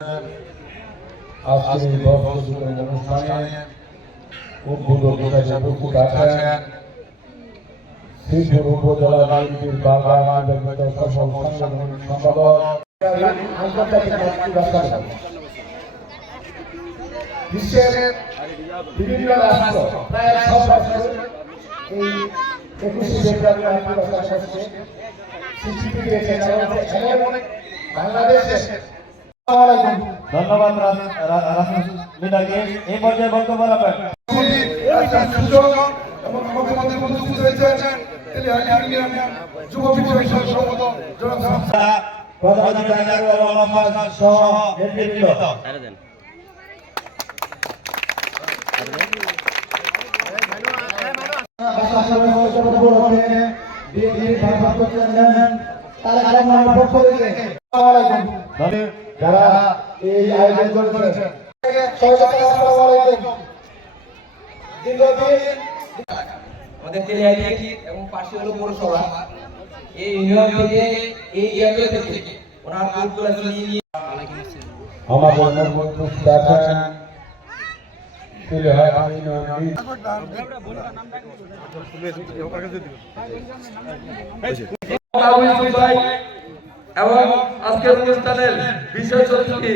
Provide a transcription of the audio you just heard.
আজকের এই বর্ষবরণ অনুষ্ঠানে উদ্বোধক হিসেবে উপস্থিত আছেন শ্রীপুর উপজেলা বিএনপির বাংলা নির্বাচিত সফল সাংগঠনিক সম্পাদক আন্তর্জাতিক রাষ্ট্র বিশ্বের বিভিন্ন রাষ্ট্র প্রায় সব রাষ্ট্র এই 21শে ফেব্রুয়ারি আন্তর্জাতিক স্বীকৃতি দিয়েছে বাংলাদেশের। ধন্যবাদ মিনাকে। এই পর্যায়ে বক্তব্য রাখবেন যারা এই আয়োজন করেছেন আমাদের তেলিয়াটি এবং পাশে হলো পৌরসভা এই ইউনিয়ন থেকে এই এরিয়া থেকে ওনার কাজগুলো নিয়ে আমাদের উপস্থিত আছেন এবং আজকের অনুষ্ঠানের বিশেষ অতিথি